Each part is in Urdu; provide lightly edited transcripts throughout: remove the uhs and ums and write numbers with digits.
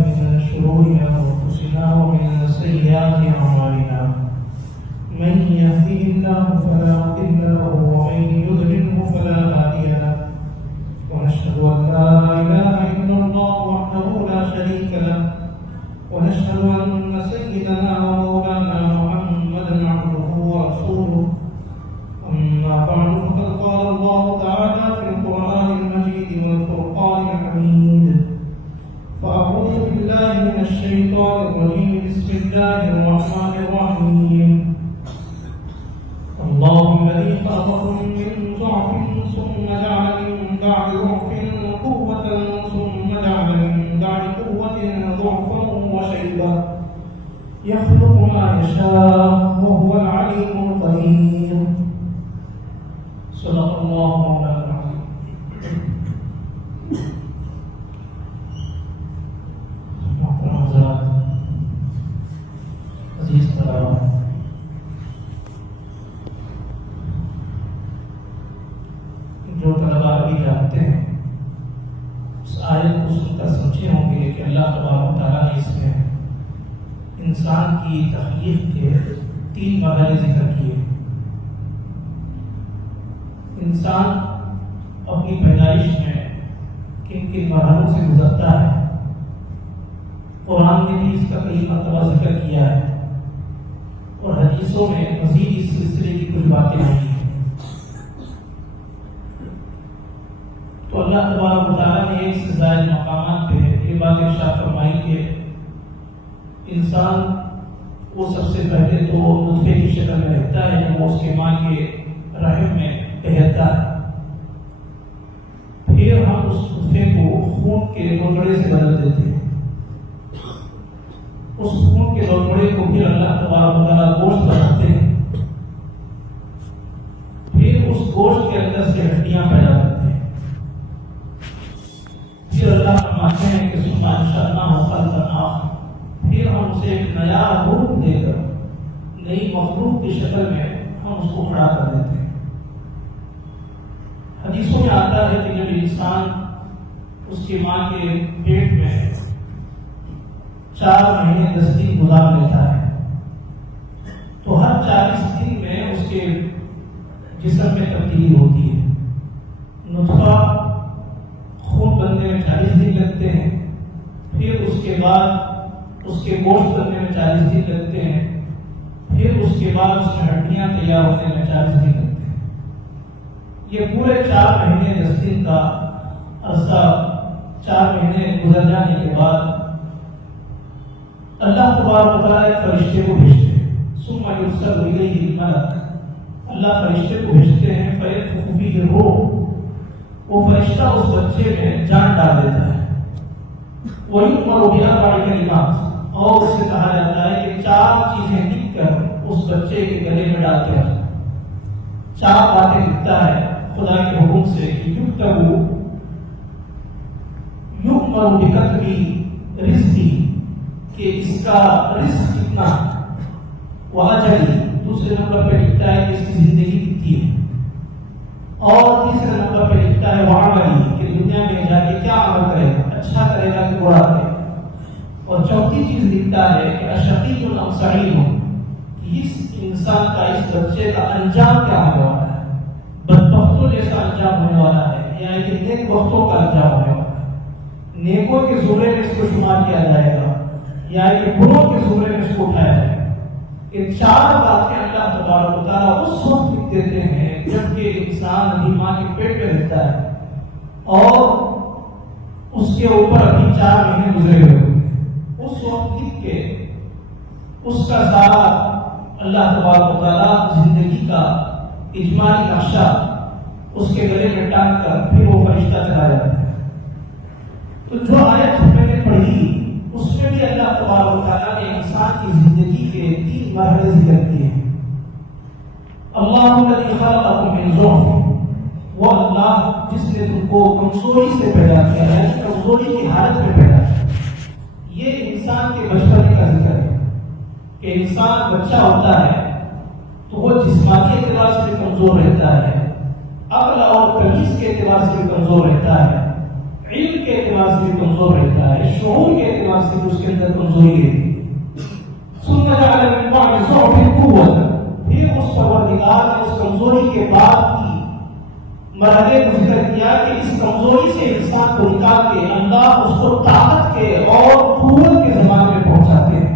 من شرور أنفسنا ومن سيئات أعمالنا من يهده الله فلا مضل له ومن يضلله فلا هادي له ونشهد أن لا إله إلا الله وحده لا شريك له ونشهد أن سيدنا ومولانا محمدا عبده ورسوله أما بعد فقد قال الله تعالى في القرآن المجيد والفرقان الحميد فأعوذ بالله من الشيطان الرجيم بسم الله الرحمن الرحيم الله الذي خلقكم من ضعف ثم جعل من بعد ضعف قوة ثم جعل من بعد قوة ضعفا وشيبا يخلق ما يشاء وهو العليم القدير صدق الله مولانا العظيم. محترم حضرات، عزیز طلباء، جو طلباء ابھی جانتے ہیں اس آیت کو سن کر سمجھے ہوں گے کہ اللہ تبارک و تعالیٰ نے اس میں انسان کی تخلیق کے 3 مرحلے ذکر کیے. انسان اپنی پیدائش میں کن کن مرحلوں سے گزرتا ہے، قرآن نے بھی اس کا کئی مرتبہ ذکر کیا ہے اور حدیثوں میں مزید اس سلسلے کی کچھ باتیں آئی ہیں. تو اللہ تبارک و تعالیٰ نے ایک سے زائد مقامات پہ یہ بات ارشاد فرمائی کہ انسان وہ سب سے پہلے تو نطفے کی شکل میں رہتا ہے جب وہ اس کے ماں کے رحم میں ٹہلتا ہے. پھر ہم اس نطفے کو خون کے لوتڑے سے بدل دیتے ہیں. اس خون کے لوتڑے کو پھر اللہ تبارک و تعالیٰ گوشت بناتے ہیں. پھر اس گوشت کے اندر سے ہڈیاں پیدا کرتے ہیں. پھر اللہ فرماتے ہیں کہ ثم انشأناہ خلقا آخر، پھر ہم اسے ایک نیا روپ دے کر نئی مخلوق کی شکل میں ہم اس کو کھڑا کر دیتے ہیں. حدیثوں میں آتا ہے کہ جب انسان اس کی ماں کے پیٹ میں 4 مہینے 10 دن گزار لیتا ہے تو ہر 40 دن میں اس کے جسم میں تبدیلی ہوتی ہے. نطفہ خون بننے میں 40 دن لگتے ہیں، پھر اس کے بعد اس کے گوشت بننے میں 40 دن لگتے ہیں، پھر اس کے بعد اس میں ہڈیاں تیار ہونے میں 40 دن لگتے ہیں. یہ پورے 4 مہینے 10 دن کا عرصہ 4 مہینے گزر جانے کے بعد اللہ تبارک و تعالیٰ ایک فرشتے کو بھیجتے ہیں. ثم یرسل الیہ الملک، اللہ فرشتے کو بھیجتے ہیں. فینفخ فیہ الروح، وہ فرشتہ اس بچے میں جان ڈال دیتا ہے. وَيُؤْمَرُ بِأَرْبَعِ کلمات، اور اس سے کہا جاتا ہے کہ 4 چیزیں لکھ کر اس بچے کے گلے میں ڈالتے ہیں. 4 باتیں لکھتا ہے خدا کے حکم سے کہ یؤمر بکتب رزقی، کہ اس کا رزق کتنا، واجلی، دوسرے نمبر پہ لکھتا ہے کہ اس کی زندگی کتنی ہے، اور تیسرے نمبر پہ لکھتا ہے وعملی، کہ دنیا میں جا کے کیا عمل کرے گا، اچھا کرے گا کہ برا کرے گا، اور چوتھی چیز لکھتا ہے کہ اشقی ام سعید، اس انسان کا اس بچے کا انجام کیا ہونے والا ہے، بدبختوں جیسا انجام ہونے والا ہے یا کہ نیک بختوں کا انجام ہونے والا ہے. نیکوں کے زمرے میں اس کو شمار کیا جائے گا یا کہ بروں کے زمرے میں اس کو اٹھایا جائے گا. یہ 4 باتیں اللہ تبارک و تعالیٰ اس وقت لکھ دیتے ہیں جبکہ انسان ابھی ماں کے پیٹ میں رہتا ہے اور اس کے اوپر ابھی 4 مہینے گزرے ہوئے ہوتے ہیں. اس وقت لکھ کے اس کا سارا اللہ تبارک و تعالیٰ زندگی کا اجمالی نقشہ اس کے گلے میں ٹانگ کر پھر وہ فرشتہ چلا جاتا ہے. تو جو آیت میں نے پڑھی اس میں بھی اللہ تبارک و تعالیٰ نے انسان کی زندگی کے 3 مرحلے ذکر کیے ہیں. اللہ الذی خلقکم من ضعف، وہ اللہ جس نے تم کو کمزوری سے پیدا کیا ہے، کمزوری کی حالت میں پیدا کیا. یہ انسان کے بچپنے کا ذکر ہے کہ انسان بچہ ہوتا ہے تو وہ جسمانی اعتبار سے بھی کمزور رہتا ہے، عقل اور تمیز کے اعتبار سے بھی کمزور رہتا ہے، علم کے اعتبار سے بھی کمزور کمزور رہتا ہے، شعور کے اعتبار سے بھی اس کے اندر کمزوری رہتی ہے۔ ثم جعل من بعد ضعف قوة، پھر اس پروردگار نے اس کمزوری کے بعد کی مرحلے کو ذکر کیا کہ اس کمزوری سے انسان کو نکال کے اللہ اس کو طاقت کے اور قوت کے زمانے میں پہنچاتے ہیں۔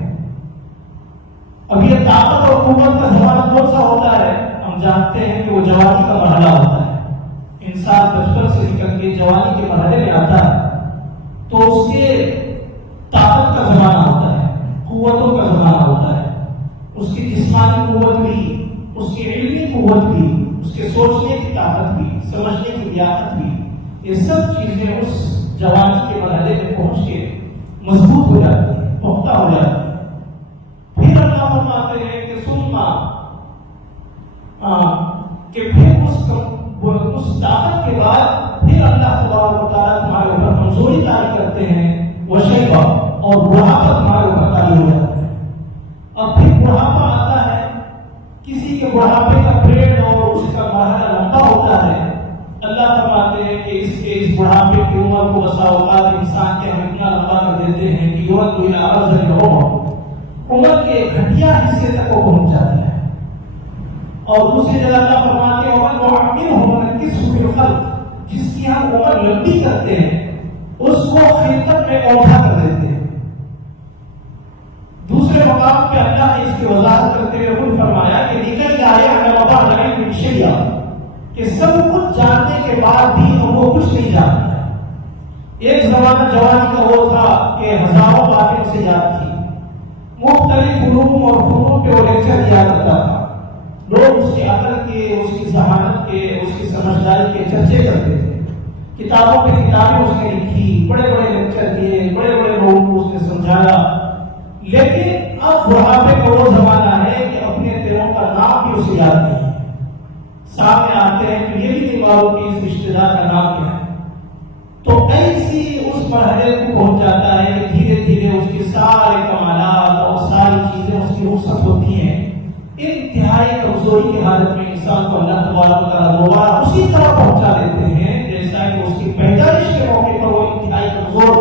اب یہ طاقت اور قوت کا زمانہ کون سا ہوتا ہے؟ ہم جانتے ہیں کہ وہ جوانی کا مرحلہ ہوتا ہے۔ انسان بچپن سے نکل کے جوانی کے مرحلے میں آتا ہے تو اس کے طاقت کا زمانہ ہوتا ہے، قوتوں کا زمانہ ہوتا ہے، اس کی جسمانی قوت بھی، اس کی علمی قوت بھی، اس کے سوچنے کی طاقت بھی، سمجھنے کی لیاقت بھی، یہ سب چیزیں اس جوانی کے مرحلے میں پہنچ کے مضبوط ہو جاتی ہیں، پختہ ہو جاتی ہیں۔ پھر اللہ فرماتے ہیں کہ پھر اس طاقت کے بعد پھر اللہ تبارک و تعالیٰ تمہارے اوپر کمزوری طاری کرتے ہیں، وشیبہ، اور بڑھاپا تمہارے اوپر طاری ہو جاتا ہے۔ اب پھر بڑھاپا آتا ہے، کسی کے بڑھاپے کا پیریڈ اور اس کا مرحلہ لمبا ہوتا ہے۔ اللہ فرماتے ہیں کہ اس بڑھاپے کی عمر کو بسا اوقات انسان کے ہم اتنا لمبا کر دیتے ہیں کہ یورت کوئی ناراض عمر کے گھٹیا حصے تک وہ پہنچ جاتی ہے۔ اور دوسری جگہ اللہ فرماتے ہیں جس کی ہم عمر لمبی کرتے ہیں اس کو خلقت میں اوٹھا کر دیتے ہیں۔ دوسرے مقام پہ اللہ نے اس کی وضاحت کرتے ہوئے خود فرمایا کہ نکل جائے کہ سب کچھ جاننے کے بعد بھی ہم وہ کچھ نہیں جانتے۔ ایک زمانہ جوانی کا وہ تھا کہ ہزاروں باتیں اسے یاد تھی، مختلف علوم اور فنون پہ وہ لیکچر دیا کرتا تھا، لوگ اس کی عقل کے، اس کی ذہانت کے، اس کی سمجھداری کے چرچے کرتے تھے، کتابوں پہ کتابیں اس نے لکھی، بڑے بڑے لیکچر دیے، بڑے بڑے لوگوں کو اس نے سمجھایا۔ لیکن اب بڑھاپے کا وہ زمانہ ہے کہ اپنے تیروں کا نام بھی اسے یاد نہیں ہے، سامنے آتے ہیں کہ یہ بھی نہیں معلوم کہ اس رشتے دار کا نام کیا ہے۔ تو ایسی اس مرحلے کو پہنچ جاتا ہے کہ دھیرے دھیرے اس کے سارے کمالات اور ساری چیزیں اس کی رخصت ہوتی ہیں۔ انتہائی کمزوری کی حالت میں انسان کو اللہ تبارک و تعالیٰ دوبارہ اسی طرح پہنچا دیتے ہیں جیسا کہ اس کی پیدائش کے موقع پر وہ انتہائی کمزور،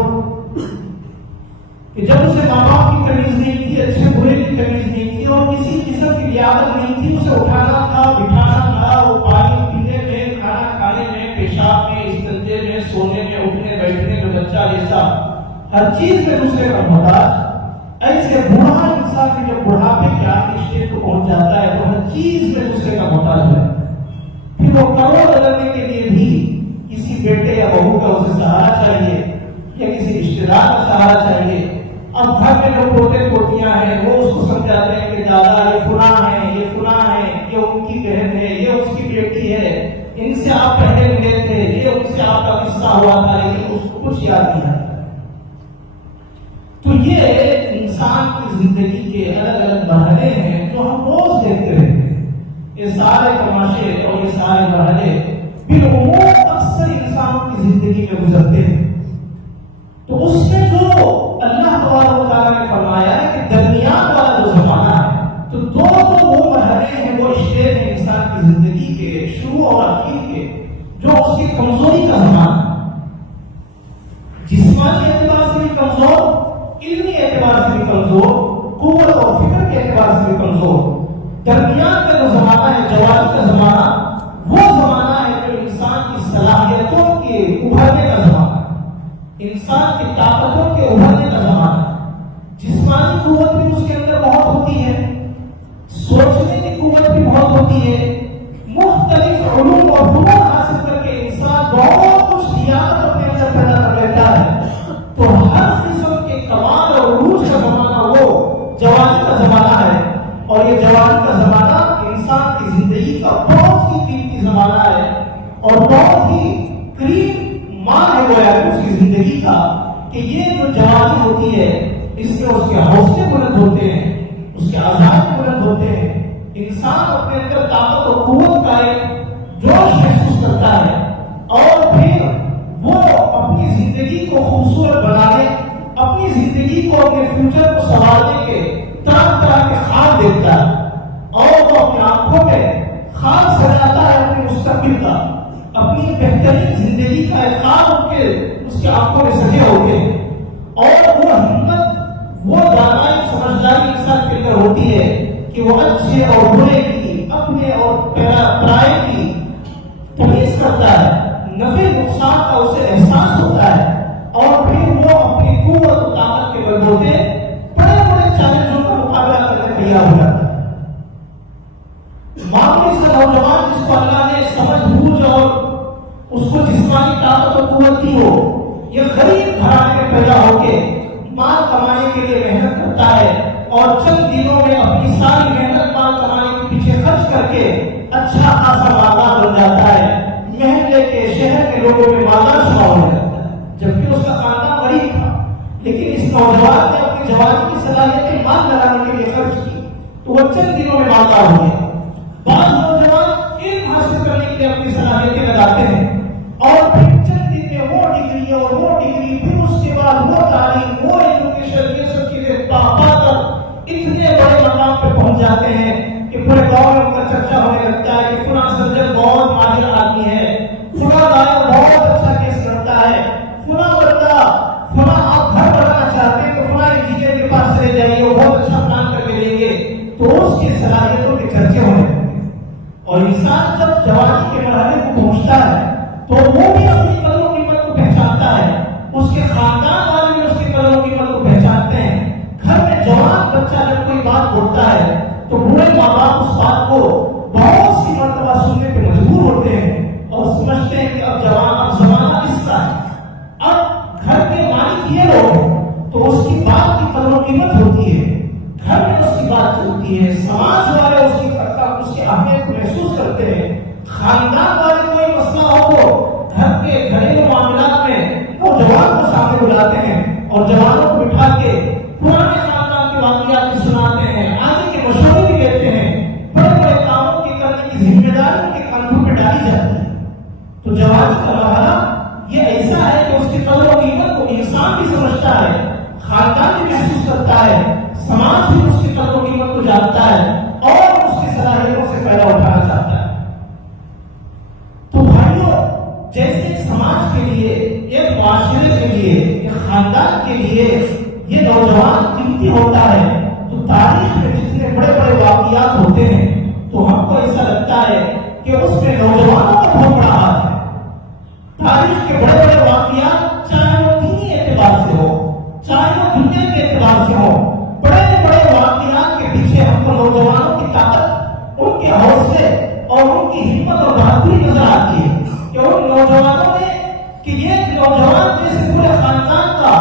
کہ جب اسے ماں باپ کی تمیز نہیں تھی، اچھے برے کی تمیز نہیں تھی، اور کسی قسم کی لیاقت نہیں تھی، اسے اٹھانا تھا، بٹھانا تھا، وہ پانی پینے میں، کھانا کھانے میں، پیشاب میں، استنجے میں، سونے میں، اٹھنے بیٹھنے میں، بچہ جیسا ہر چیز میں دوسرے کا محتاج۔ ایسے بوڑھا انسان کے جب بڑھاپے کے آخری اسٹیج کو پہنچ جاتا ہے تو ہر چیز میں دوسرے کا محتاج ہے۔ پھر وہ کروڑ بدلنے کے لیے بھی کسی بیٹے یا بہو کا اسے سہارا چاہیے یا کسی رشتے دار کا سہارا چاہیے۔ اب گھر میں جو پوتے پوتیاں ہیں وہ اس کو سمجھاتے ہیں کہ دادا یہ فلاں ہے، یہ فلاں ہے، یہ ان کی بہن ہے، یہ اس کی بیٹی ہے، ان سے آپ پہلے ملے تھے، یہ ان سے آپ کا قصہ ہوا تھا، لیکن اس کو کچھ یاد نہیں آتا۔ تو یہ انسان کی زندگی کے الگ الگ مرحلے ہیں جو ہم روز دیکھتے رہتے ہیں۔ یہ سارے تماشے اور یہ سارے مرحلے بالعموم اکثر انسانوں کی زندگی میں گزرتے ہیں۔ تو اس میں جو اللہ تبارک و تعالیٰ نے فرمایا ہے کہ درمیان والا جو زمانہ ہے، تو دو وہ مرحلے ہیں، وہ اسٹیج ہیں انسان کی زندگی کے شروع اور آخر کے، جو اس کی کمزوری کا زمانہ ہے، جسمانی اعتبار سے بھی کمزور، علمی اعتبار سے بھی کمزور، قوت اور فکر کے اعتبار سے بھی کمزور۔ درمیان کا جو زمانہ ہے، جوانی کا زمانہ، وہ زمانہ ہے جو انسان کی صلاحیتوں کے ابھرنے کا زمانہ ہے، انسان کی طاقتوں کے ابھرنے کا زمانہ ہے۔ جسمانی قوت بھی اس کے اندر بہت ہوتی ہے، سوچنے کی قوت بھی بہت ہوتی ہے، مختلف علوم اور فنون حاصل کر کے انسان بہت کچھ لیاقت اپنے اندر پیدا کر لیتا ہے۔ تو ہر قسم کے کمال اور عروج کا زمانہ وہ جوانی کا زمانہ ہے، اور یہ جوانی کا زمانہ انسان کی زندگی کا بہت ہی قیمتی زمانہ ہے، اور بہت ہی قریب مان ہے گویا اس کی زندگی کا، کہ یہ جو جوانی ہوتی ہے اس میں اس کے حوصلے بلند ہوتے ہیں، اس کے عزائم بلند ہوتے ہیں، انسان اپنے اندر طاقت اور قوت کا ایک جوش محسوس کرتا ہے، اور پھر وہ اپنی زندگی کو خوبصورت بنانے، اپنی زندگی کو، اپنے فیوچر کو سنوارنے کے طرح طرح کے خواب دیکھتا ہے، اور وہ اپنی آنکھوں میں خواب سجاتا ہے اپنے مستقبل کا، اپنی بہترین زندگی کا خواب اس کے آنکھوں میں سجے ہوتے ہیں، اور وہ ہمت، وہ دانائی سمجھداری انسان کے اندر ہوتی ہے کہ وہ اچھے اور برے کی، اپنے اور پرائے کی تمیز کرتا ہے، نفع نقصان کا اسے احساس ہوتا ہے، اور پھر وہ اپنی قوت و طاقت کے بلبوتے بڑے بڑے چیلنجوں کا مقابلہ کرنے تیار ہو جاتا ہے۔ معمولی سا نوجوان جس کو اللہ نے سمجھ بوجھ اور اس کو جسمانی طاقت اور قوت دی ہو، یہ غریب گھرانے میں پیدا ہو کے مال کمانے کے لیے محنت کرتا ہے، اور چند دنوں میں اپنی ساری محنت مال کمانے کے پیچھے خرچ کر کے اچھا خاصا مالدار بن جاتا ہے، محلے کے شہر کے لوگوں میں مالدار شمار ہو جاتا ہے، جبکہ اس کا خاندان غریب تھا۔ لیکن اس نوجوان نے اپنی جوانی کی صلاحیتیں مال لگانے کے لیے خرچ کی، تو وہ چند دنوں میں مالدار ہو گیا۔ بعض نوجوان علم حاصل کرنے کے لیے اپنی صلاحیتیں لگاتے ہیں، اور پھر چند دن میں وہ ڈگری اور وہ ڈگری، پھر اس کے بعد وہ تعلیم، وہ ایجوکیشن، یہ سب چیزیں پا کر اتنے بڑے مقام پہ پہنچ جاتے ہیں کہ پورے گاؤں میں ان کا چرچا ہونے لگتا ہے کہ فلاں سرجن بہت ماہر آدمی ہے، فلاں لائر بہت اچھا کیس کرتا ہے، فلاں بندہ، فلاں آپ گھر بنانا چاہتے ہیں تو فلاں انجینئر کے پاس چلے جائیے، وہ بہت اچھا پلان کر کے دیں گے، تو اس کی صلاحیتوں کے چرچے ہونے لگتے ہیں۔ اور انسان جب جوانی کے مرحلے کو پہنچتا ہے تو وہ بھی اپنی قدر و قیمت کو پہچانتا ہے، اس کے خاندان والے بھی اس کی قدر و قیمت کو پہچانتے ہیں۔ گھر میں جوان بچہ جب کوئی بات بولتا ہے تو بوڑھے ماں باپ اس بات کو بہت سی مرتبہ سننے پہ مجبور ہوتے ہیں، اور سمجھتے ہیں کہ اب زمانہ اس کا ہے، اب گھر کے مالک یہ لوگ ہیں، تو اس کی بات کی قدر و قیمت ہوتی ہے، گھر میں اس کی بات چلتی ہے، سماج والے اس کی اہمیت کو محسوس کرتے ہیں، خاندان والے کوئی مسئلہ ہو تو گھر کے گھریلو معاملات میں وہ جوان کو سامنے بلاتے ہیں، اور جوانوں کو بٹھا کے پرانے خاندان کے واقعات بھی سناتے ہیں، آگے کے مشورے بھی دیتے ہیں، بڑے بڑے کاموں کے کرنے کی ذمہ داری ان کے کاندھوں پہ ڈالی جاتی ہے۔ تو جوانی کا مرحلہ یہ ایسا ہے کہ اس کی قدر و قیمت کو انسان بھی سمجھتا ہے، خاندان بھی محسوس کرتا ہے، سماج بھی اس کی قدر و قیمت کو جانتا ہے، اور اس کی صلاحیتوں سے فائدہ اٹھانا چاہتا ہے۔ تو بھائیوں، جیسے ایک سماج کے لیے، ایک معاشرے کے لیے، ایک خاندان کے لیے یہ نوجوان قیمتی ہوتا ہے، تو تاریخ میں جتنے بڑے بڑے واقعات ہوتے ہیں تو ہم کو ایسا لگتا ہے کہ اس میں نوجوانوں کا بہت بڑا ہاتھ ہے۔ تاریخ کے بڑے بڑے واقعات، چاہے وہ دینی اعتبار سے ہو، چاہے وہ دنیا کے اعتبار سے ہو، بڑے بڑے واقعات کے پیچھے ہم کو نوجوانوں کی طاقت، ان کے حوصلے اور ان کی ہمت اور بہادری نظر آتی ہے کہ ان نوجوانوں نے، کہ یہ نوجوان جیسے پورے خاندان کا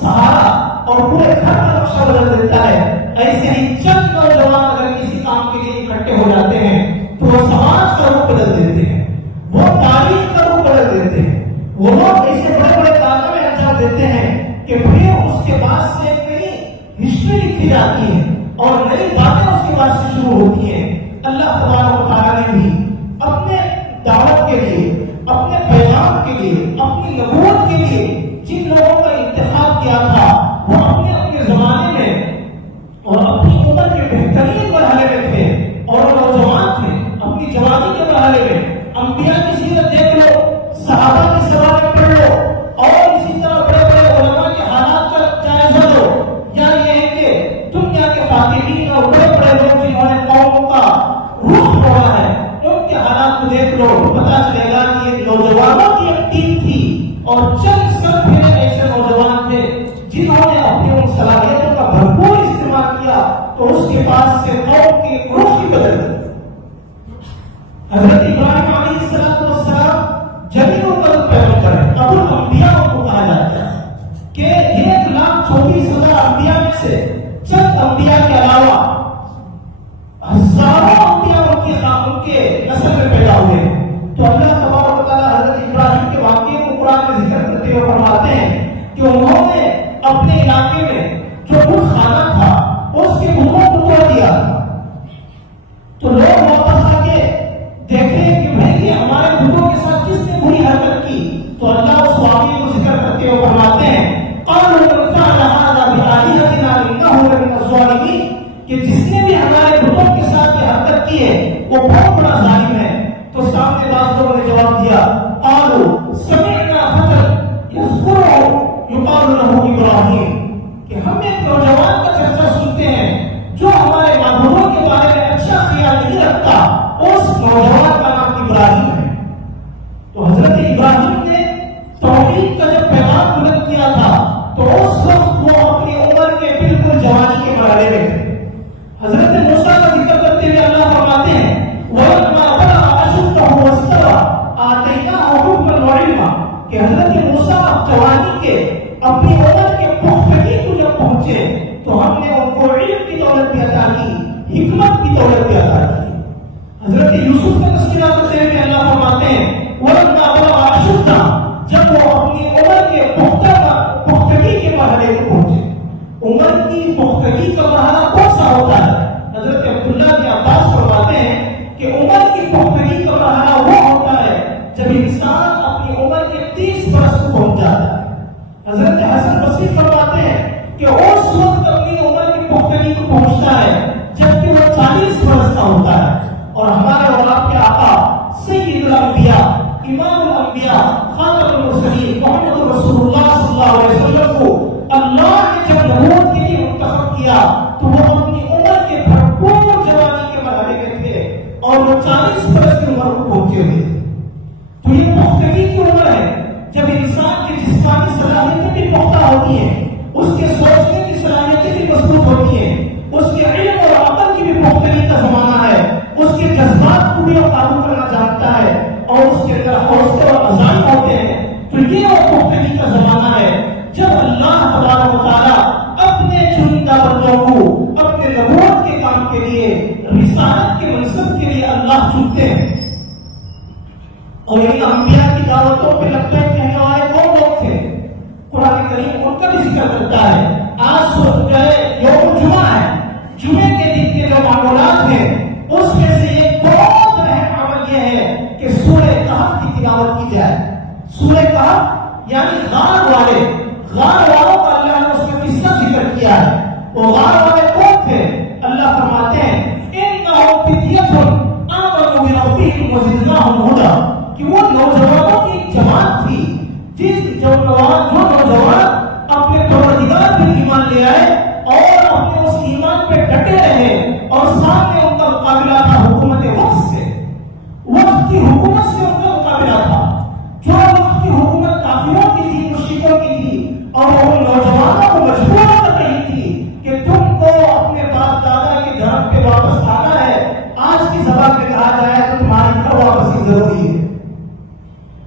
سہارا اور پورے گھر کا نقشہ بدل دیتا ہے، ایسے ہی چند نوجوان اگر کسی کام کے لیے اکٹھے ہو جاتے ہیں تو وہ سماج کا رخ بدل دیتے ہیں، وہ تاریخ کا رخ بدل دیتے ہیں، وہ لوگ ایسے بڑے بڑے کارنامے انجام دیتے ہیں کہ پھر اس کے بعد سے نئی ہسٹری لکھی جاتی ہے اور نئی باتیں اس کے بعد سے شروع ہوتی ہیں۔ اللہ تبارک و تعالیٰ نے بھی اپنے دعوت کے لیے، اپنے پیغام کے لیے، اپنی نبوت کے لیے جن لوگوں کا انتخاب کیا تھا، وہ اپنے اپنے زمانے میں اور اپنی عمر کے بہترین مرحلے میں تھے، اور نوجوان تھے اپنی جوانی کے مرحلے میں۔ انبیاء کی سیرت دیکھ لو، صحابہ کی سوانح پڑھ لو، اور اسی طرح بڑے بڑے علماء کے حالات کا جائزہ لو، یا یہ ہے کہ دنیا کے فاتحین اور بڑے بڑے لوگ جنہوں نے قوموں کا رخ موڑا ہے، ان کے حالات کو دیکھ لو، پتا چلے گا کہ یہ نوجوانوں کی ایک ٹیم تھی، اور چند سب پھر ایسے نوجوان تھے جنہوں نے اپنی ان صلاحیتوں کا بھرپور استعمال کیا، تو اس کے پاس سے قوم کی رخ ہی بدل گئی۔ حضرت ابراہیم علیہ السلام جلیل القدر پیغمبر ہیں، ابو الانبیاء کو کہا جاتا ہے کہ 1,24,000 انبیاء میں سے چند انبیاء کے علاوہ ہزاروں انبیاء ان کے نسل میں پیدا ہوئے ہیں۔ تو اللہ تبارک و تعالیٰ حضرت ابراہیم کے واقعے کو قرآن میں ذکر کرتے ہوئے فرماتے ہیں کہ انہوں نے اپنے علاقے میں جو بت خانہ تھا اس کے بتوں کو توڑ دیا، تو لوگ واپس آ کے دیکھیں کہ بھائی یہ ہمارے بتوں کے ساتھ کس نے بری حرکت کی، تو اللہ اس واقعے کو ذکر کرتے ہوئے فرماتے ہیں کہ جس نے بھی ہمارے بتوں کے ساتھ یہ حرکت کی ہے وہ بہت بڑا ظالم ہے۔ تو سامنے بعض لوگوں نے جواب دیا یقال لہ ابراہیم، کہ ہم ایک نوجوان کا چرچا سنتے ہیں جو ہمارے معبودوں کے بارے میں اچھا خیال نہیں رکھتا، اس نوجوان کا نام ابراہیم ہے۔ تو حضرت ابراہیم نے توحید کا جب پیغام بلند کیا تھا تو اس وقت وہ اپنی عمر کے بالکل جوانی کے مرحلے میں تھے۔ حضرت موسیٰ کا ذکر کرتے ہوئے اللہ فرماتے ہیں وَلَمَّا بَلَغَ أَشُدَّهُ وَاسْتَوَىٰ آتَيْنَاهُ حُكْمًا وَعِلْمًا، کہ حضرت موسیٰ جوانی کے اپنی عمر کے پختگی کو جب پہنچے تو ہم نے ان کو علم کی دولت بھی عطا کی، حکمت کی دولت بھی عطا کی۔ حضرت یوسف کا تذکرہ کرتے ہوئے اللہ فرماتے ہیں وَلَمَّا بَلَغَ أَشُدَّهُ، جب وہ اپنی عمر کے پختگی کے مرحلے کو پہنچے۔ عمر کی پختگی کا مرحلہ کون سا ہوتا ہے؟ حضرت عبداللہ بن عباس فرماتے ہیں کہ عمر کی پختگی کا مرحلہ وہ ہوتا ہے جب انسان اپنی عمر کے 30 برس کو پہنچ جاتا ہے۔ حضرت حسن بصری فرماتے ہیں کہ اس وقت اپنی عمر کی پختگی کو پہنچتا ہے جبکہ وہ 40 برس کا ہوتا ہے۔ اور ہمارے اور آپ کے آقا سید الانبیاء، امام الانبیاء، خاتم المرسلین محمد رسول اللہ صلی اللہ علیہ وسلم کو اللہ نے جب نبوت کے لیے منتخب کیا تو وہ اپنی عمر کے بھرپور جوانی کے مرحلے میں تھے اور وہ 40 برس کی عمر کو پہنچے ہوئے تھے۔ تو یہ پختگی کی عمر ہے جب انسان کی جسمانی صلاحیتیں بھی پختہ ہوتی ہیں، اس کے سوچنے کی صلاحیتیں بھی مضبوط ہوتی ہیں، اس کے علم اور عقل کی بھی پختگی کا زمانہ ہے، اس کے جذبات کو بھی قابو کرنا جانتا ہے اور اس کے اندر حوصلے اور عزائم ہوتے ہیں۔ تو یہ وہ پختگی کا زمانہ ہے جب اللہ تبارک و تعالیٰ اپنے چنندہ بندوں کو اپنے نبوت کے کام کے لیے، رسالت کے منصب کے لیے اللہ چنتے ہیں۔ اور یہ انبیاء کی دعوتوں پہ لبیک کہنے والے کون لوگ تھے؟ قرآن کریم ان کا بھی ذکر کرتا ہے۔ آج یوم جمعہ ہے، جمعے کے دن کے جو معمولات ہیں اس میں سے ایک بہت اہم عمل یہ ہے کہ سورہ کہف کی تلاوت کی جائے۔ سورہ کہف یعنی غار والوں کا اللہ نے اس میں قصہ ذکر کیا ہے۔ وہ غار والے کون تھے؟ اللہ فرماتے ہیں انہم فتیۃ آمنوا بربہم وزدناہم ھدی، کہ وہ نوجوانوں کی ایک جماعت تھی جو نوجوان اپنے پروردگار پر ایمان لے آئے اور اپنے اس ایمان پہ ڈٹے رہے، اور سامنے ان کا مقابلہ تھا حکومت وقت سے، وقت کی حکومت سے ان کا مقابلہ تھا، جو وقت کی حکومت کافروں کی تھی، مشرکوں کی تھی، اور وہ نوجوانوں کو مجبور کر رہی تھی کہ تم کو اپنے باپ دادا کے گھر پہ واپس آنا ہے۔ آج کی زبان میں کہا جائے تو تمہاری گھر واپسی ضروری ہے۔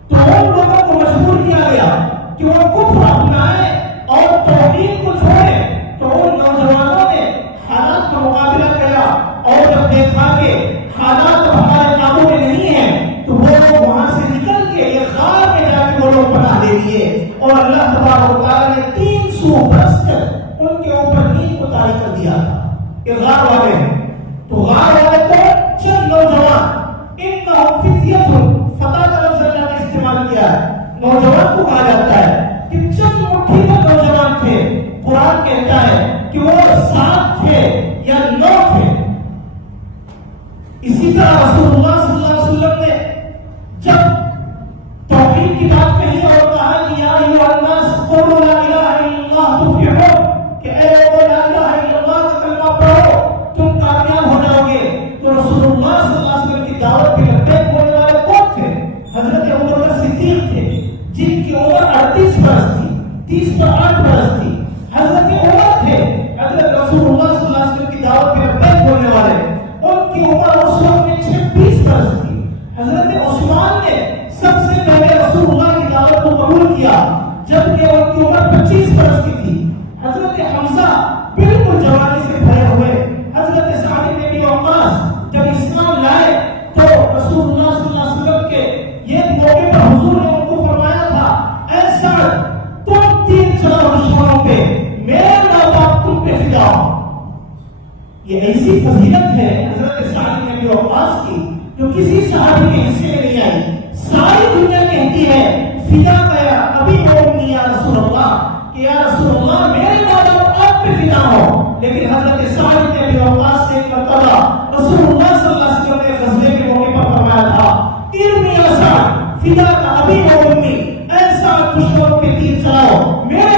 تو ان لوگوں کو مجبور کیا گیا کہ وہ کفر اپنائیں اور توحید کو چھوڑیں۔ تو ان نوجوانوں نے حالات کا مقابلہ کیا اور جب دیکھا کہ حالات ہمارے قابو میں نہیں ہیں تو وہ لوگ وہاں سے نکل کے ایک غار میں جا کے وہ لوگ پناہ لے لیے، اور اللہ تبارک و تعالیٰ نے 300 برس تک ان کے اوپر نیند کو طاری کر دیا تھا۔ یہ غار والے ہیں۔ تو غار والے کو چند نوجوان، انہم فتیۃ، فتح کا لفظ اللہ نے استعمال کیا ہے، نوجوان کو کہا جاتا ہے کہ چند مٹھی پر نوجوان تھے۔ قرآن کہتا ہے کہ وہ 7 تھے یا 9 تھے۔ اسی طرح رسول اللہ صلی اللہ علیہ وسلم نے جب توحید کی بات کہی اور کہا کہ یا ایھا الناس قولوا لا الہ الا اللہ تفلحوا، کہ اے لوگوں لا الہ الا اللہ کا کلمہ پڑھو تم کامیاب ہو جاؤ گے، تو رسول اللہ صلی اللہ علیہ وسلم کی دعوت کے لبیک بولنے والے کون تھے؟ حضرت ابوبکر صدیق تھے جن کی عمر 38 برس تھی، 30 پر 8 برس تھی۔ حضرت عمر تھے، حضرت رسول اللہ صلی اللہ علیہ وسلم کی دعوت کے لبیک بولنے والے، ان کی عمر اس وقت میں 26 برس تھی۔ حضرت عثمان نے سب سے پہلے رسول اللہ کی دعوت کو قبول کیا جبکہ ان کی عمر 25 برس کی تھی۔ حضرت حمزہ بالکل جوانی سے بھرے ہوئے، حضرت سعد بن ابی وقاص جب اسلام لائے تو رسول اللہ صلی اللہ علیہ وسلم کے یہ موقع پر حضور نے ان کو فرمایا تھا اے سعد تم تین چلاؤ دشمنوں پہ، میرے ماں باپ تم پہ فدا ہو۔ یہ ایسی فضیلت ہے حضرت سعد بن ابی وقاص کی جو کسی صحابی کے حصے میں نہیں آئی۔ ساری دنیا کہتی ہے فدا گیا ابھی قومی یا رسول اللہ، کہ یا رسول اللہ میرے ماں باپ آپ پہ فدا ہو، لیکن حضرت سعد بن ابی وقاص سے ایک مرتبہ رسول اللہ صلی اللہ علیہ وسلم نے غزوے کے موقع پر فرمایا تھا ارمی یا سعد فدا کا ابھی قومی، ایسا دشمنوں پہ تیر چلاؤ، میرے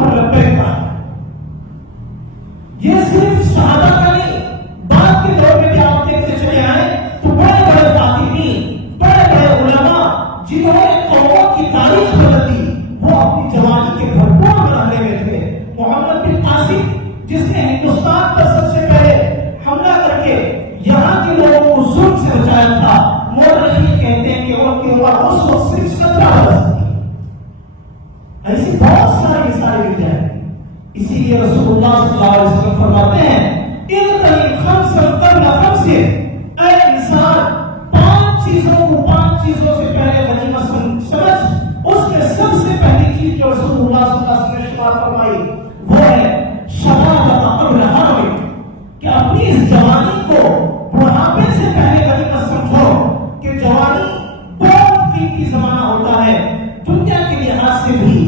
پر لبیک کہا. یہ صرف صحابہ کا نہیں، بعد کے دور میں بھی آپ دیکھتے چلے آئے تو بڑے بڑے فاتحین، بڑے بڑے علماء جنہوں نے قوموں کی تاریخ بدل دی، وہ اپنی جوانی کے بھرپور مرحلے میں تھے. محمد بن قاسم جس نے ہندوستان پر سب سے پہلے حملہ کر کے یہاں کے لوگوں کو ظلم سے بچایا تھا، مورخین کہتے ہیں کہ ان کی عمر اس وقت صرف 17 برس تھی. ایسی بہت ساری مثالیں مل جائیں. اسی لیے رسول اللہ صلی اللہ علیہ وسلم فرماتے ہیں اے انسان 5 چیزوں کو 5 چیزوں سے پہلے غنیمت سمجھ. اس میں سب سے پہلی چیز جو رسول اللہ صلی اللہ علیہ وسلم نے شمار فرمائی وہ ہے شبابۃ قبل حرمک، کہ اپنی اس جوانی کو بڑھاپے سے پہلے غنیمت سمجھو کہ جوانی بہت قیمتی زمانہ ہوتا ہے، دنیا کے لحاظ سے بھی،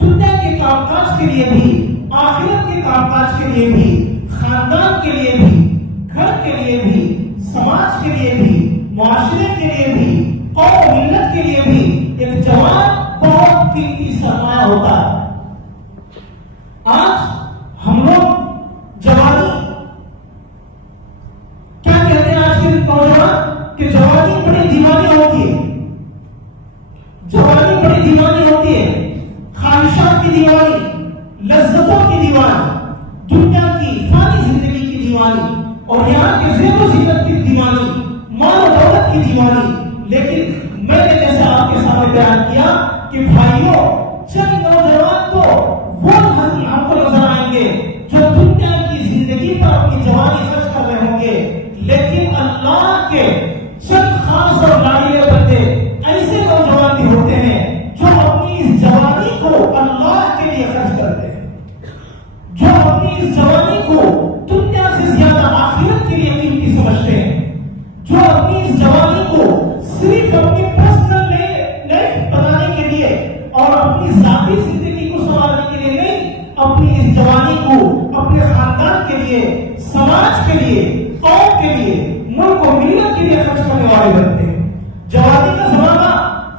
دنیا کے کام کاج کے لیے بھی، آخرت کے کام کاج کے لیے بھی، خاندان کے لیے بھی، گھر کے لیے بھی، سماج کے لیے بھی، معاشرے کے لیے بھی، قوم ملت کے لیے بھی ایک جوان بہت قیمتی سرمایہ ہوتا ہے. آج ہم لوگ جوانی کیا کہتے ہیں؟ آج کے نوجوان کہ جوانی بڑی دیوانی ہوتی ہے، جوانی بڑی دیوانی ہوتی ہے، خواہشات کی دیوانی، لذتوں کی دیوانی، دنیا کی فانی زندگی کی دیوانی، اور یہاں کے زیب و زینت کی دیوانی، مال و دولت کی دیوانی. لیکن میں نے جیسے آپ کے سامنے بیان کیا کہ بھائیوں، چند نوجوان تو وہ ہم کو نظر آئیں گے جو دنیا کی زندگی پر اپنی جوانی خرچ کر رہے ہوں گے، لیکن اللہ کے چند خاص اور نامیرے بندے ایسے نوجوان بھی ہوتے ہیں جو اپنی اس جوانی کو اللہ کے لیے خرچ کرتے ہیں، جو اپنی اس جوانی کو دنیا سے زیادہ آخرت کے لیے قیمتی سمجھتے ہیں، جو اپنی اس جوانی کو صرف اپنی پرسنل لائف بنانے کے لیے اور اپنی ذاتی زندگی کو سنوارنے کے لیے نہیں، اپنی اس جوانی کو اپنے خاندان کے لیے، سماج کے لیے، قوم کے لیے، ملک و ملت کے لیے خرچ کرنے والے بنتے ہیں. جوانی کا زمانہ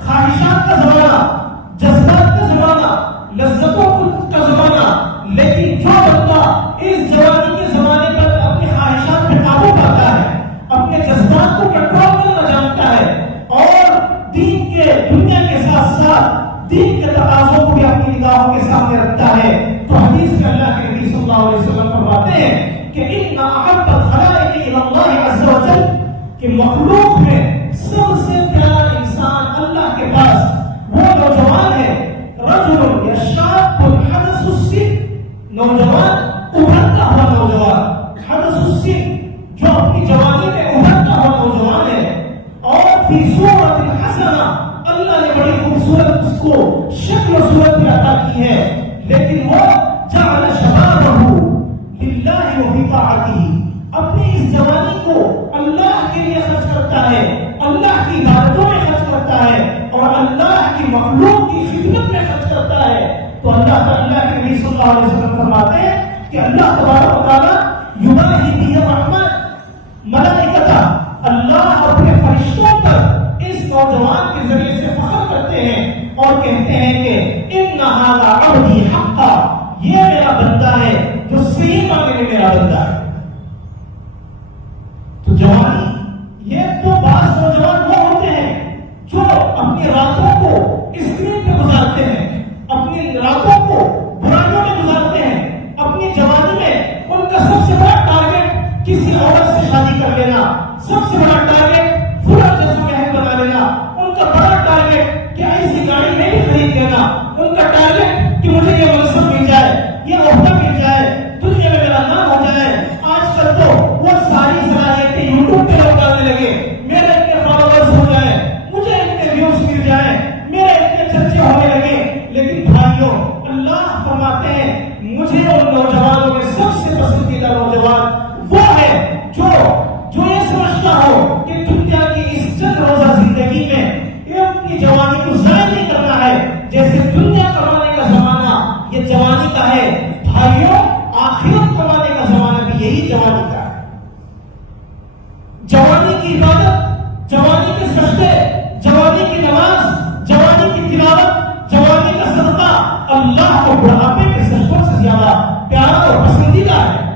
خواہشات کا زمانہ، جذبات کا زمانہ، لذتوں کا زمانہ، لیکن جو بندہ اس جوانی کے زمانے پر اپنے خواہشات پہ قابو پاتا ہے، اپنے جذبات کو کنٹرول کرنا جانتا ہے اور دین کے، دنیا کے ساتھ ساتھ دین کے تقاضوں کو بھی اپنی نگاہوں کے سامنے رکھتا ہے، تو حدیث میں اللہ کے نبی صلی اللہ علیہ وسلم فرماتے ہیں کہ ان احب الخلائق الی اللہ عز وجل، کہ مخلوق میں سب سے پیارا انسان اللہ کے پاس وہ نوجوان ہے، رجل یا شاب حدث السن، نوجوان ابھرتا ہوا نوجوان، حدث السن جو اپنی جوانی میں ابھرتا ہوا نوجوان ہے، اور فی صورت حسنہ، اللہ نے بڑی خوبصورت اس کو شکل و صورت بھی عطا کی ہے، لیکن وہ جعل شبابہ للہ وفی طاعتہ، اپنی اس جوانی کو اللہ کے لیے خرچ کرتا ہے، اللہ کی عبادتوں میں خرچ کرتا ہے اور اللہ کی مخلوق کی خدمت میں خرچ کرتا ہے. تو اللہ کے نبی صلی اللہ علیہ وسلم فرماتے ہیں کہ اللہ تبارک و تعالی یباہی بہ الرحمن ملائکتہ، اللہ اپنے فرشتوں پر اس نوجوان کے ذریعے سے فخر کرتے ہیں اور کہتے ہیں کہ ان ھذا عبدی حقا، یہ میرا بندہ ہے جو صحیح معنی میں میرا بندہ ہے. تو جوانی، یہ تو بعض نوجوان وہ ہوتے ہیں جو اپنی راتوں کو اسکرین پہ گزارتے ہیں، اپنی راتوں کو برائیوں میں گزارتے ہیں. اپنی جوانی میں ان کا سب سے بڑا ٹارگیٹ کسی عورت سے شادی کر لینا، سب سے بڑا ٹارگیٹ پورا جسم محل بنا لینا، ان کا بڑا ٹارگیٹ کہ ایسی گاڑی میں بھی خرید لینا، ان کا ٹارگیٹ کہ مجھے یہ منصب مل جائے، یہ عہدہ مل جائے، دنیا میں میرا نام ہو جائے. آج کل تو وہ ساری صلاحیتیں یوٹیوب پہ لوگ ڈالنے لگے، میرے اتنے فالوورز ہو جائیں، مجھے اتنے ویوز مل جائیں، میرے اتنے چرچے ہونے لگے. لیکن بھائیوں، اللہ فرماتے ہیں مجھے ان نوجوانوں میں سب سے پسندیدہ نوجوان وہ ہے جو یہ سمجھتا ہو کہ دنیا کی اس چند روزہ زندگی میں یہ اپنی جوانی کو ضائع نہیں کرنا ہے. جیسے دنیا کمانے کا زمانہ یہ جوانی کا ہے، بھائیوں آخرت کمانے کا زمانہ بھی یہی جوانی کا ہے. جوانی کی عبادت، جوانی کے سجدے، جوانی کی نماز، جوانی کی تلاوت، جوانی کا صدقہ اللہ کو بڑھاپے کے سجدہ اور پسندیدہ ہے.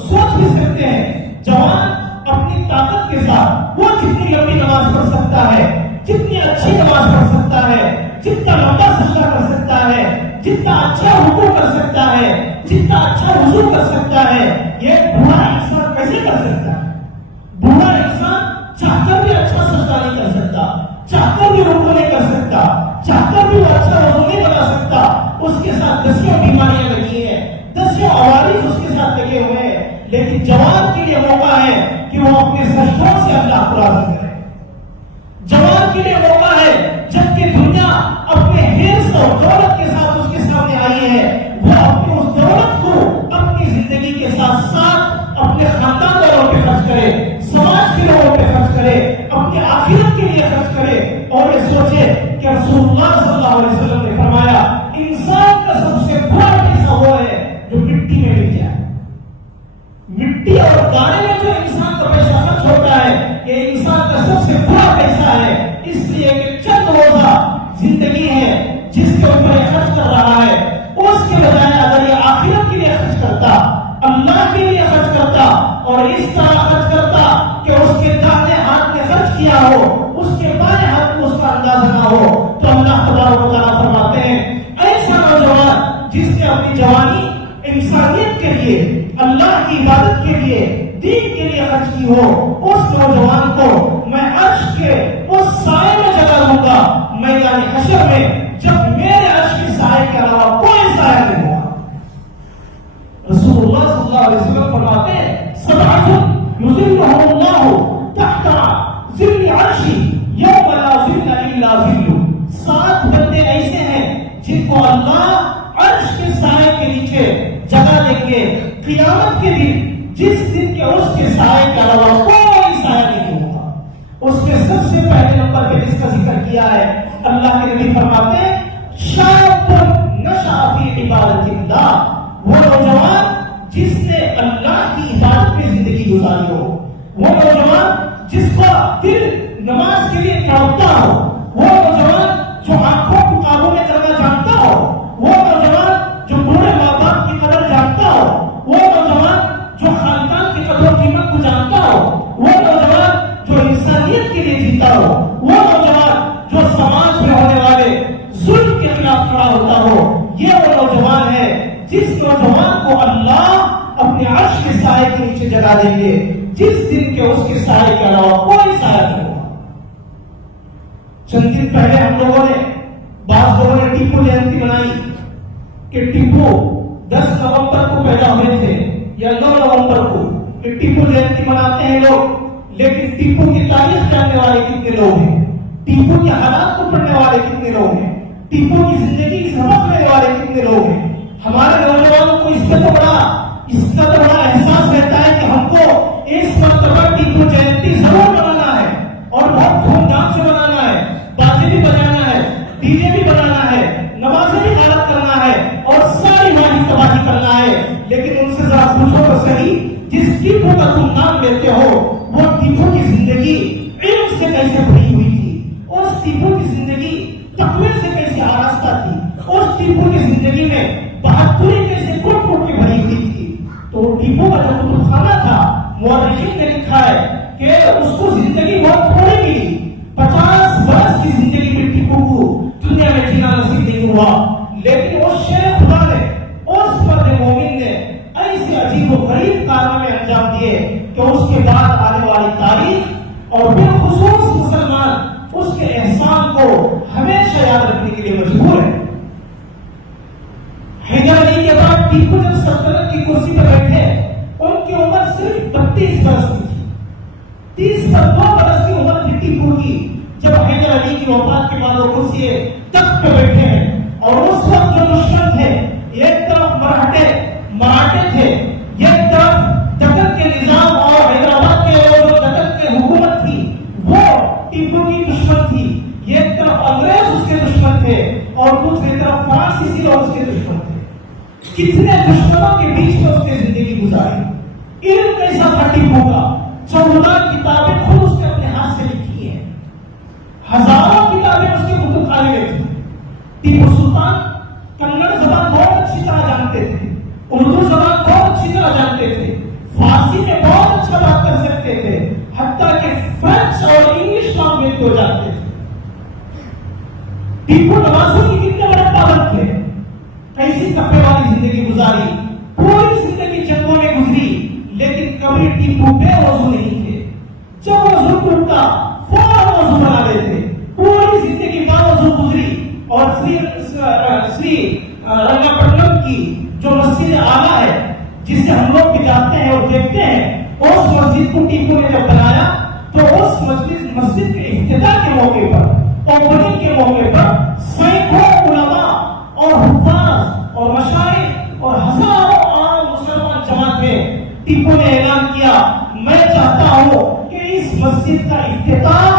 سوچ بھی سکتے ہیں جوان اپنی طاقت کے ساتھ وہ جتنی لمبی نماز پڑھ سکتا ہے، جتنی اچھی نماز پڑھ سکتا ہے، جتنا لمبا سجدہ کر سکتا ہے، جتنا اچھا رکوع کر سکتا ہے، جتنا اچھا وضو کر سکتا ہے، یہ بوڑھا انسان کیسے کر سکتا ہے؟ بوڑھا انسان چاہ کر بھی اچھا سجدہ نہیں کر سکتا، چاہ کر بھی رکوع نہیں کر سکتا، چاہ کر بھی وہ اچھا وضو نہیں بنا سکتا. اس کے ساتھ دسیوں بیماریاں لگی ہیں، دسیوں عوارض اس کے ساتھ لگے ہوئے ہیں. لیکن جوان کے لیے موقع ہے کہ وہ اپنے سجدوں سے اللہ کو راضی کرے. جوان کے لیے موقع ہے جبکہ دنیا اپنے حرص اور دولت کے ساتھ اس کے سامنے آئی ہے، وہ اپنی اس دولت کو اپنی زندگی کے ساتھ ساتھ اپنے خاندان والوں پہ خرچ کرے، سماج کے لوگوں پہ خرچ کرے، اپنے آخرت کے لیے خرچ کرے. اور یہ سوچے کہ رسول اللہ صلی اللہ علیہ وسلم نے فرمایا انسان کا سب سے بڑا پیسہ وہ ہے جو مٹی میں مل جائے. مٹی اور دانے میں جو انسان کا پیسہ خرچ ہوتا ہے یہ انسان کا سب سے بڑا پیسہ ہے. اس لیے کہ چند روزہ زندگی ہے جس کے اوپر یہ خرچ کر رہا ہے، اس کے بجائے اگر یہ آخرت کے لیے خرچ کرتا، اللہ کے لیے خرچ کرتا اور اس طرح خرچ کرتا کہ اس کے داہنے ہاتھ میں خرچ کیا ہو، اس کے بائیں ہاتھ میں اس کا اندازہ نہ ہو، تو اللہ تبارک و تعالیٰ فرماتے ہیں ایسا نوجوان جس نے اپنی جوانی انسانیت کے لیے، اللہ کی عبادت کے لیے، دین کے لیے خرچ کی ہو، اس نوجوان کو میں عرش کے اس سائے میں جگہ دوں گا میدان حشر میں، جب میرے عرش کے سائے کے علاوہ کوئی سایہ نہیں ہوگا. رسول اللہ صلی اللہ علیہ وسلم فرماتے ہیں سبعۃ یظلھم اللہ تحت ظل عرشہ یوم لا ظل الا ظلہ. 7 بندے ایسے ہیں جن کو اللہ عرش کے سائے کے نیچے جگہ دیں گے قیامت کے دن، جس دن کے اس کے سائے کے علاوہ کوئی سایہ نہیں ہوگا. اس کے سب سے پہلے نمبر پہ جس کا ذکر کیا ہے اللہ کے نبی فرماتے ہیں شاب نشأ فی عبادت اللہ، وہ نوجوان جس نے اللہ کی عبادت میں زندگی گزاری ہو، وہ نوجوان جس کا دل نماز کے لیے تڑپتا ہو، وہ نوجوان جو آنکھوں کو قابو میں کرنا جانتا ہو، وہ نوجوان جو بوڑھے ماں باپ کی قدر جانتا ہو، وہ نوجوان جو خاندان کی قدر و قیمت کو جانتا ہو، وہ نوجوان جو انسانیت کے لیے جیتا ہو، وہ نوجوان جو سماج میں ہونے والے ظلم کے خلاف کھڑا ہوتا ہو. یہ وہ نوجوان ہے جس نوجوان کو اللہ اپنے عرش کے سائے کے نیچے جگہ دیں گے جس دن کے اس کے سائے کے علاوہ کوئی سایہ نہیں ہوگا. چند دن پہلے ہم لوگوں نے، بعض لوگوں نے ٹیپو جینتی منائی کہ ٹیپو 10 نومبر کو پیدا ہوئے تھے یا 9 نومبر کو، کہ ٹیپو جینتی مناتے ہیں لوگ. لیکن ٹیپو کی تاریخ جاننے والے کتنے لوگ ہیں؟ ٹیپو کے حالات کو پڑھنے والے کتنے لوگ ہیں؟ ٹیپو کی زندگی کی سبق لینے والے کتنے لوگ ہیں؟ ہمارے نوجوانوں کو اس کا تو بڑا احساس رہتا ہے کہ ہم کو اس مرتبہ ٹیپو جینتی ضرور منانا ہے اور بہت دھوم دھام سے منانا ہے، بازی بھی بجانا ہے، ڈی جے بھی بنانا ہے، نمازیں بھی غارت کرنا ہے اور ساری مالی تباہی کرنا ہے. لیکن ان سے ذرا پوچھو تو صحیح، جس ٹیپو کا تم نام لیتے ہو وہ ٹیپو کی زندگی علم سے کیسے بھری ہوئی تھی؟ اس ٹیپو کی زندگی تقوی سے کیسے آراستہ تھی؟ اس ٹیپو کی زندگی میں بہادری کیسے کٹ کٹ کے بھری ہوئی تھی؟ تو ٹیپو کا جو کتب خانہ تھا، مورخین نے لکھا ہے کہ اس کو زندگی بہت تھوڑی ملی، 50 برس کی زندگی میں ٹیپو کو دنیا میں جینا نصیب نہیں ہوا. لیکن اس شیر خدا نے، اس مرد مومن نے ایسے عجیب و غریب کارنامے انجام دیے کہ اس کے بعد آنے والی تاریخ اور بالخصوص مسلمان اس کے احسان کو ہمیشہ یاد رکھنے کے لیے مجبور ہے. حیدر علی کے بعد ٹیپو جب سلطنت کی کرسی پر بیٹھے، ان کی عمر صرف 32 برس کی تھی. 30 برس کی عمر تھی ٹیپو کی جب حیدر علی کی وفات کے بعد وہ کرسی تخت پہ بیٹھے ہیں. اور اس وقت جو دشمن تھے، ایک طرف مراٹھے تھے، ایک طرف دکن کے نظام اور حیدرآباد کے جو دکن کی حکومت تھی وہ ٹیپو کی دشمن تھی. ایک طرف انگریز اس کے دشمن تھے اور دوسری طرف فرانسیسی اور اس کے دشمن تھے. کتنے دشمنوں کے بیچ میں اس نے زندگی گزاری. علم کیسا تھا ٹیپو کا؟ 14 کتابیں خود اس نے اپنے ہاتھ سے لکھی ہیں، ہزاروں کتابیں اس کے کتب خانے میں تھی. ٹیپو سلطان کنڑ زبان بہت اچھی طرح جانتے تھے، اردو زبان بہت ٹیپو نوازوں کی کتنے بڑے پابند تھے، کیسی تپے والی زندگی گزاری، پوری زندگی جنگوں میں گزری، لیکن کبھی ٹیپو بے وضو نہیں تھے. جب وضو ٹوٹتا فوراً وضو بنا لیتے. پوری زندگی باوضو گزری. اور سری رنگاپٹنم کی جو مسجد اعلیٰ ہے جسے ہم لوگ بھی جاتے ہیں اور دیکھتے ہیں، اس مسجد کو ٹیپو نے جب بنایا تو اس مسجد کے افتتاح کے موقع پر، اوپننگ کے موقع پر سینکڑوں علماء اور حفاظ اور مشائخ اور ہزاروں عام مسلمان جمع تھے. ٹیپو نے اعلان کیا، میں چاہتا ہوں کہ اس مسجد کا افتتاح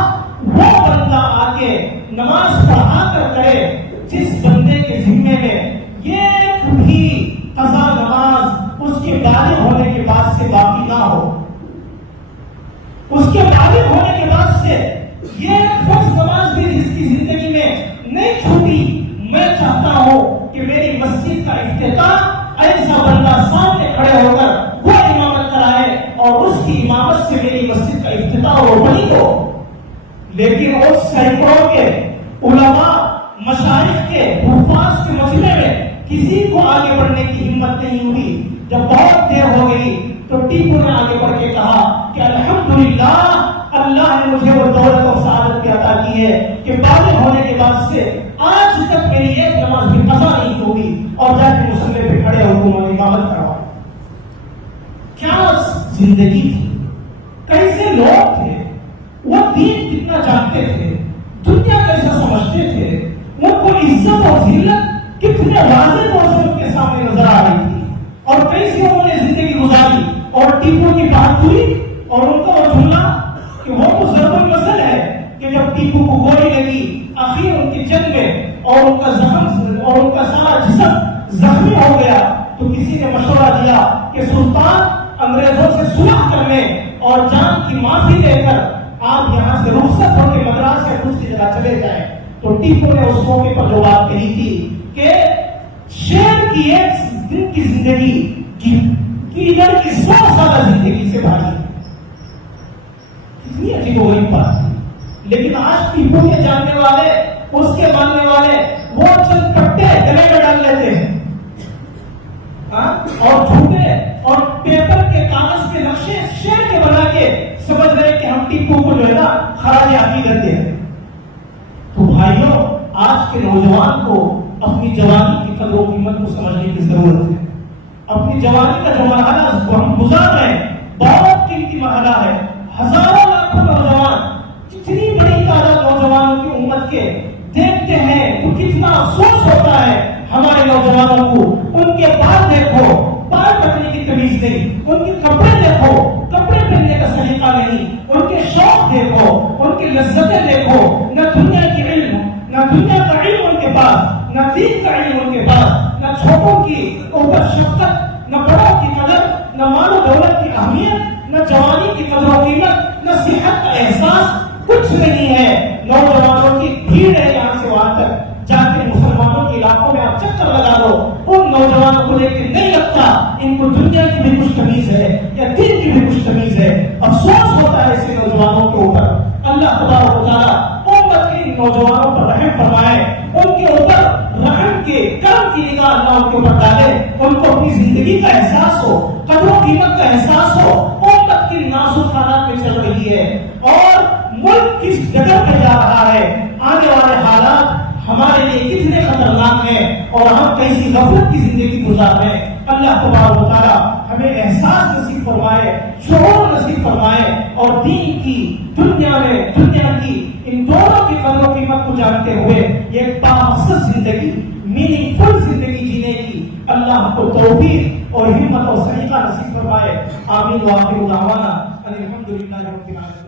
وہ بندہ آ کے نماز پڑھا کر کرے جس بندے کے ذمے میں ایک بھی قضا نماز اس کے بالغ ہونے کے بعد سے باقی نہ ہو. اس کے بالغ ہونے کے بعد سے یہ فرض نماز بھی جس کی زندگی میں نہیں چھوٹی. میں چاہتا ہوں کہ میری مسجد کا افتتاح ایسا بندہ سامنے کھڑے ہو کر وہ امامت کرائے اور اس کی امامت سے میری مسجد کا افتتاح ہو بنی ہو. لیکن اس سینکڑوں کے علماء، مشائخ کے، حفاظ کے مسئلے میں کسی کو آگے بڑھنے کی ہمت نہیں ہوئی. جب بہت دیر ہو گئی تو ٹیپو نے آگے بڑھ کے کہا کہ الحمدللہ اللہ نے مجھے وہ دولت اور سعادت بھی عطا کی ہے کہ بالغ ہونے کے بعد سے آج تک میری ایک نماز بھی قضا نہیں ہوئی اور جا کے مصلی پہ کھڑے ہو کو امامت کروا. کیا زندگی تھی، کیسے لوگ تھے، وہ دین کتنا جانتے تھے، دنیا کیسا سمجھتے تھے، ان کو عزت اور ذلت کتنے واضح طور سے ان کے سامنے نظر آ رہی تھی اور کیسے انہوں نے زندگی گزاری. اور ٹیپو کی بات ہوئی اور ان کا وہ جملہ کہ وہ تو ضرب المثل ہے کہ جب ٹیپو کو گولی لگی آخر ان کی جنگ میں اور ان کا زخم اور ان کا سارا جسم زخمی ہو گیا تو کسی نے مشورہ دیا کہ سلطان انگریزوں سے صلح کرنے اور جان کی معافی دے کر آپ یہاں سے رخصت ہو کے مدراس یا دوسری جگہ چلے جائیں. تو ٹیپو نے اس موقع پر جو بات کہی تھی کہ شیر کی ایک دن کی زندگی کی 100 سالہ زندگی سے بھاری. کتنی عجیب و غریب بات تھی. لیکن آج ٹیپو کے جاننے والے، اس کے ماننے والے وہ چند پٹے گلے میں ڈال لیتے ہیں اور جھوٹے اور پیپر کے کاغذ کے نقشے شیر کے بنا کے سمجھ رہے کہ ہم ٹیپو کو جو ہے نا خراج عقیدت دیں. تو بھائیوں، آج کے نوجوان کو اپنی جوانی کی قدر و قیمت کو سمجھنے کی ضرورت ہے. اپنی جوانی کا جو مرحلہ ہم گزار رہے ہیں بہت قیمتی مرحلہ ہے. ہزاروں لاکھوں نوجوان، جتنی بڑی تعداد نوجوانوں کی امت کے دیکھتے ہیں تو کتنا افسوس ہوتا ہے ہمارے نوجوانوں کو. ان کے بال دیکھو، بال رکھنے کی تمیز نہیں. ان کے کپڑے دیکھو، کپڑے پہننے کا سلیقہ نہیں. ان کے شوق دیکھو، ان کی لذتیں دیکھو. نہ دنیا کی علم، نہ دنیا کا علم ان کے پاس، نہ دین کا علم ان کے پاس، نہ چھوٹوں کی اوپر شفقت، نہ بڑوں کی قدر، نہ مال و دولت کی اہمیت، نہ جوانی کی قدر و قیمت، نہ صحت کا احساس، کچھ نہیں ہے. نوجوانوں کی بھیڑ ہے یہاں سے وہاں تک. جا کے مسلمانوں کے علاقوں میں آپ چکر لگا دو، ان نوجوانوں کو دیکھ کے نہیں لگتا ان کو دنیا کی بھی کچھ تمیز ہے یا دین کی بھی کچھ تمیز ہے. افسوس ہوتا ہے ایسے نوجوانوں کے اوپر. اللہ تبارک و تعالیٰ امت کے نوجوانوں پر رحم فرمائے، ان کے اوپر رحم کے کرم کی نگاہ اللہ ان کے اوپر ڈالے. ان کو اپنی زندگی کا احساس ہو، قدر و قیمت کا احساس ہو. امت کی نازک حالات میں چل رہی ہے اور ملک کس جگہ پہ جا رہا ہے، آنے والے حالات ہمارے لیے کتنے خطرناک ہیں اور ہم کیسی غفلت کی زندگی گزار رہے ہیں. اللہ تبارک و تعالیٰ ہمیں احساس نصیب فرمائے، شعور نصیب فرمائے اور دین کی، دنیا میں دنیا کی ان دونوں کی قدر و قیمت کو جانتے ہوئے ایک بامقصد زندگی، میننگ فل زندگی جینے کی اللہ ہم کو توفیق اور ہمت اور سلیقہ نصیب فرمائے. آمین. وآخر دعوانا ان الحمد للہ رب العالمین.